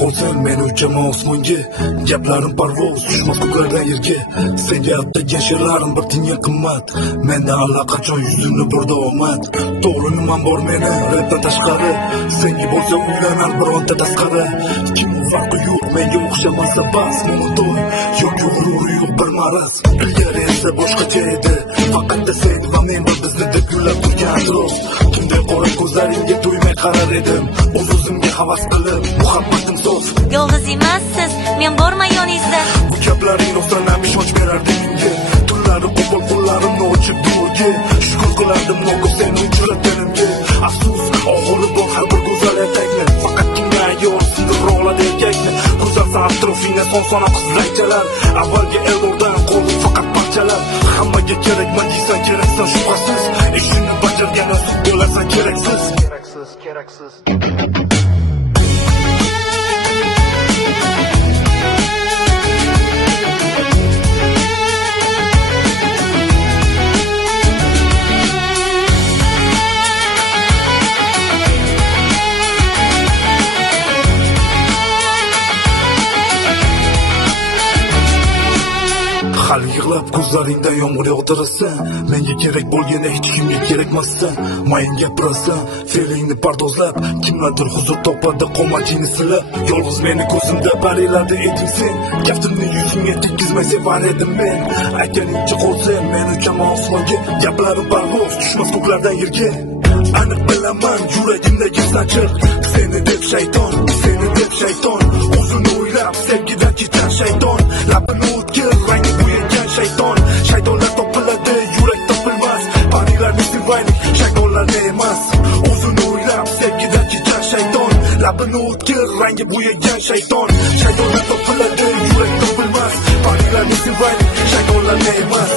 qolsang men uchaman osmonga. Gaplarim parvoz tushmas ko'klardan yerga. Senga atagan she'rlarim bir tiyinga qimmat. Menda allaqachon yuzimni burda omad. To'g'ri nimam bor meni rapdan tashqari. Senga bo'lsa uylanar bironta tasqari. Kim farqi yo'q menga o'xshamasa bas. Monoton yo'q g'ururi yo'q bir maraz. Ilgari esa boshqacha edi. Faqat sen va men bizni deb gullab turgan rost. Kimday qora ko'zlaringga to'ymay qarar edim. O'z-o'zimga havas qilib muhabbatim so'z. Yolg'iz emassiz, men borman yoningizda. Bu gaplaring rostlanam ishonch berardi menga. Tunlari qo'pol qo'llarimni ochib yo'lga. Shukr qilardim nogoh seni uchratganimga. Afsus, oxiri bor har bir go'zal erkakni. Faqatgina ayol sindirib oladi erkakni. Go'zal atrofingda son-sona qizlaychalar. Avvalgi elbordan qoldi faqat parchalar. Hammaga kerakman deysan, keraksan shubhasiz. Ishini bajargani sud bo'lasan keraksiz. Keraksiz. Hali yig'lab ko'zlaringdan yomg'ir yog'dirasan. Menga kerak bo'lganda hech kimga kerakmasdan. Mayin gapirasan, fe'lingni pardozlab. Kimlardir huzur topadi qomatingni silab. Yolg'iz meni ko'zimda barilarda eding sen. Kaftimni yuzingga tekkizmay sevar edim men. Aytganingcha qolsang men uchaman osmonga. Gaplarim parvoz tushmas ko'klardan yerga. Aniq bilaman yuragimdagi sanchiq. Seni deb shayton, seni deb shayton. O'zini o'ylab sevgidan ketar shayton. Labini o'tkir rangi bo'yagan shayton. Shaytonlar topiladi, yurak topilmas. Parilarni sevaylik, shaytonlarni emas. O'zini o'ylab sevgidan ketar shayton. Labini o'tkir rangi bo'yagan shayton. Shaytonlar topiladi, yurak topilmas. Parilarni sevaylik, shaytonlarni emas.